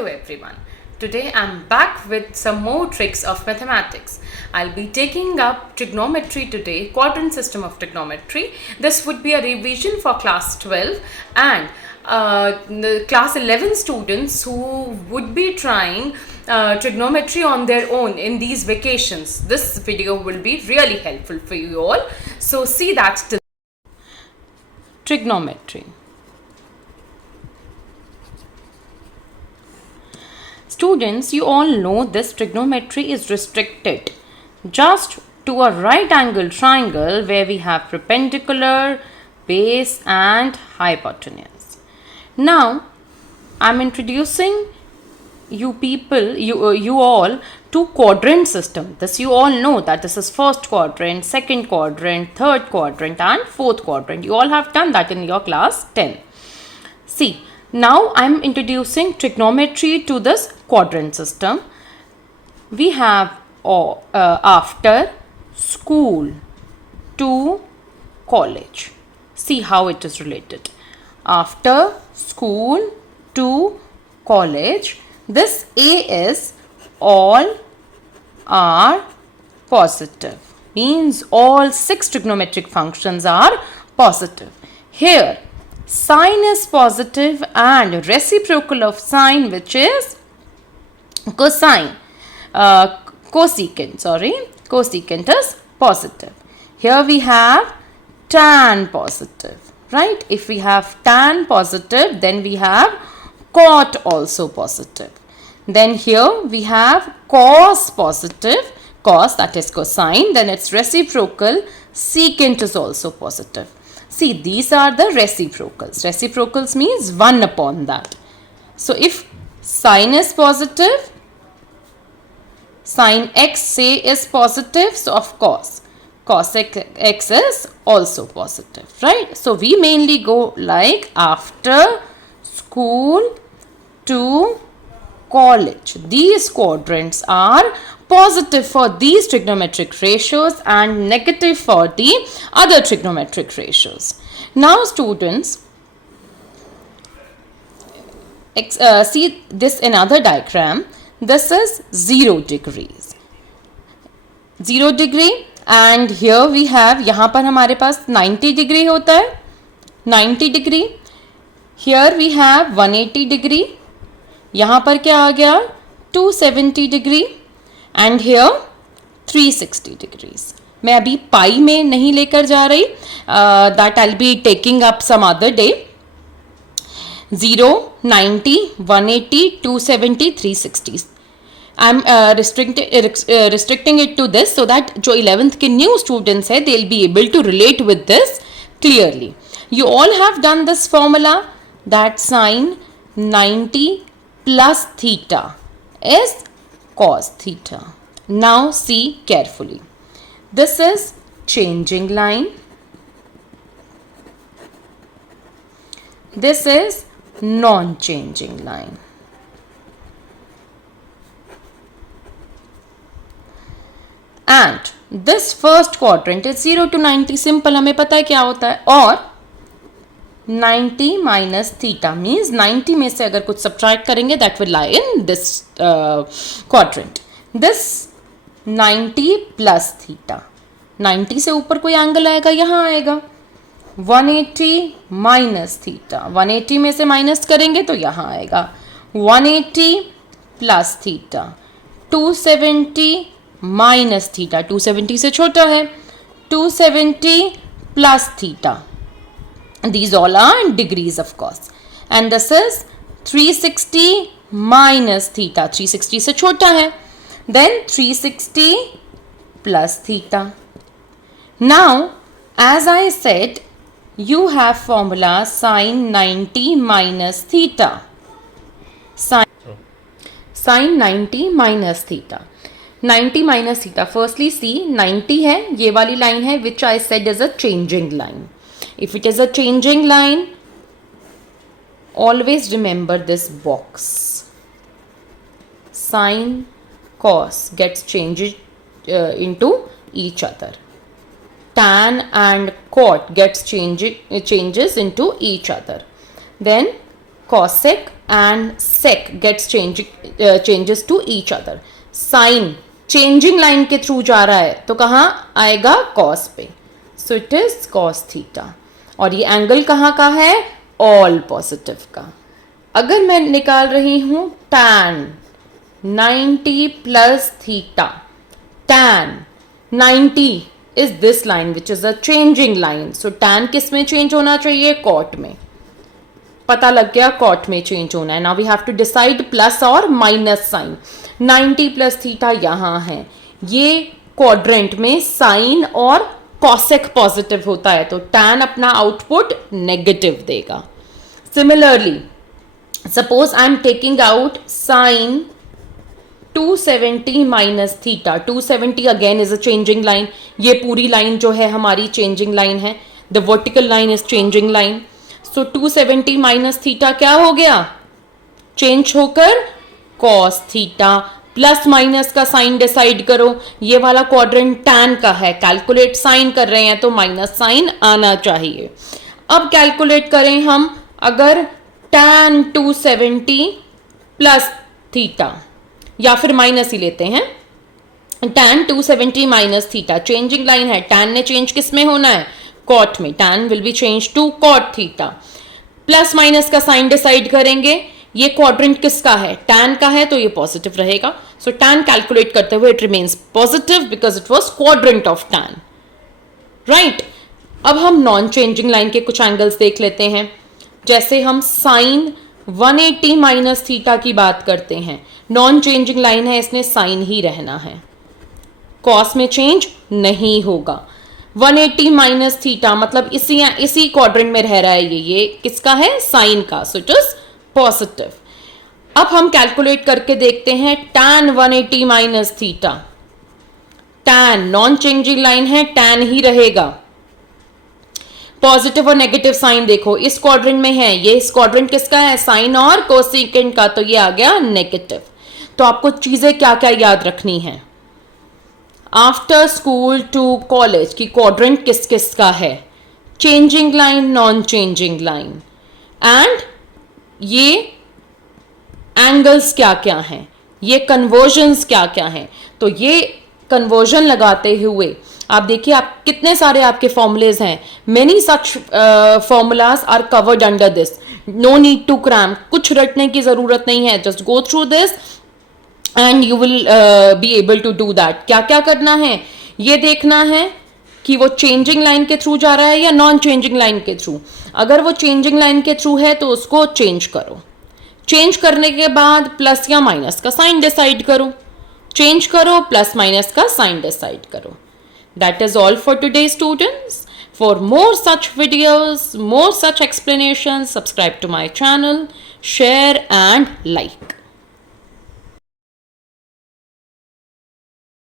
Hello everyone. Today I'm back with some more tricks of mathematics. I'll be taking up trigonometry today, quadrant system of trigonometry. This would be a revision for class 12 and the class 11 students who would be trying trigonometry on their own in these vacations. This video will be really helpful for you all. So see that till trigonometry. Students, you all know this trigonometry is restricted just to a right angle triangle where we have perpendicular, base and hypotenuse. Now, I am introducing you all to quadrant system. This you all know that this is first quadrant, second quadrant, third quadrant and fourth quadrant. You all have done that in your class 10. See, now I am introducing trigonometry to this quadrant system. We have after school to college. See how it is related. After school to college, this A is all are positive. Means all 6 trigonometric functions are positive. Here sine is positive and reciprocal of sine, which is cosecant is positive. Here we have tan positive, right? If we have tan positive, then we have cot also positive. Then here we have cos positive, cos that is cosine, then its reciprocal secant is also positive. See, these are the reciprocals. Reciprocals means 1 upon that. So, if sine is positive, sine x say is positive, so of course, cos x is also positive, right? So, we mainly go like after school to college. These quadrants are positive for these trigonometric ratios and negative for the other trigonometric ratios. Now students, see this another diagram. This is 0 degrees. 0 degree and here we have, यहाँ पर हमारे पास 90 degree होता है, 90 degree. Here we have 180 degree. यहाँ पर क्या आ गया 270 degree. And here 360 degrees. मैं अभी पाई में नहीं लेकर जा रही, that I'll be taking up some other day. 0, 90, 180, 270, 360. I'm restricting it to this so that जो 11th के new students है, they'll be able to relate with this clearly. You all have done this formula that sine 90 plus theta is cos theta. Now see carefully. This is changing line. This is non-changing line. And this first quadrant is 0 to 90. Simple, हमें पता है क्या होता है. और 90 minus theta means 90 में से अगर कुछ subtract करेंगे that will lie in this quadrant. This 90 plus theta. 90 से ऊपर कोई एंगल आएगा, यहाँ आएगा. 180 minus theta. 180 में से माइनस करेंगे तो यहाँ आएगा. 180 plus theta. 270 minus theta. 270 से छोटा है. 270 plus theta. These all are in degrees of course. And this is 360 minus theta. 360 से छोटा है. Then 360 plus theta. Now, as I said, you have formula sine 90 minus theta. Sine 90 minus theta. 90 minus theta. Firstly, see 90 है, ये वाली line है which I said is a changing line. If it is a changing line, always remember this box. Sine, cos gets changed into each other. Tan and cot gets changes into each other. Then cosec and sec gets changes to each other. Sin changing line के through जा रहा है तो कहाँ आएगा cos पे, so it is cos theta. और ये एंगल कहाँ का है, ऑल पॉजिटिव का. अगर मैं निकाल रही हूं tan 90 plus theta, tan 90 is this line which is a changing line, so tan किस में चेंज होना चाहिए, कॉट में. पता लग गया कॉट में चेंज होना है. Now we have to decide plus और माइनस साइन. 90 प्लस थीटा यहां है, ये क्वाड्रेंट में साइन और कॉसेक पॉजिटिव होता है, तो tan अपना आउटपुट नेगेटिव देगा. Similarly suppose I am taking out sine 270 minus theta. 270 again is a changing line. ये पूरी लाइन जो है हमारी चेंजिंग लाइन है. The vertical line is changing line. So 270 minus theta क्या हो गया, चेंज होकर कॉस थीटा. प्लस माइनस का साइन डिसाइड करो. ये वाला क्वाड्रेंट tan का है, कैलकुलेट साइन कर रहे हैं तो माइनस साइन आना चाहिए. अब कैलकुलेट करें हम, अगर tan 270 प्लस थीटा, या फिर माइनस ही लेते हैं, tan 270 minus theta changing line है. tan ने चेंज किस में होना है, कॉट में. tan will be change to cot theta. Plus minus का साइन डिसाइड करेंगे. ये क्वाड्रेंट किसका है, tan का है, तो ये पॉजिटिव रहेगा. सो tan कैलकुलेट करते हुए it remains positive because it was quadrant of tan, right. अब हम नॉन चेंजिंग लाइन के कुछ एंगल्स देख लेते हैं. जैसे हम साइन 180 माइनस थीटा की बात करते हैं, नॉन चेंजिंग लाइन है, इसने साइन ही रहना है, कॉस में चेंज नहीं होगा. 180 माइनस थीटा मतलब इसी क्वाड्रेंट में रह रहा है, ये किसका है, साइन का, सो इट इज पॉजिटिव. अब हम कैलकुलेट करके देखते हैं tan 180 minus theta. tan non changing line है, tan ही रहेगा. पॉजिटिव और नेगेटिव साइन देखो इस क्वाड्रेंट में है, ये इस क्वाड्रेंट किसका है, साइन और कोसेकेंट का, तो ये आ गया नेगेटिव. तो आपको चीजें क्या क्या याद रखनी है आफ्टर स्कूल टू कॉलेज की, क्वाड्रेंट किस किस का है, changing line, non changing line, and ये एंगल्स क्या क्या हैं, ये कन्वर्जन्स क्या क्या हैं. तो ये कन्वर्जन लगाते हुए आप देखिए, आप कितने सारे आपके फॉर्मूलेज हैं. Many such formulas are covered under this. No need to cram, कुछ रटने की जरूरत नहीं है. Just go through this and you will be able to do that. क्या क्या करना है, ये देखना है कि वो चेंजिंग लाइन के थ्रू जा रहा है या नॉन चेंजिंग लाइन के थ्रू. अगर वो चेंजिंग लाइन के थ्रू है तो उसको चेंज करो. चेंज करने के बाद प्लस या माइनस का साइन डिसाइड करो. चेंज करो, प्लस माइनस का साइन डिसाइड करो. That is all for today, students. For more such videos, more such explanations, subscribe to my channel, share and like.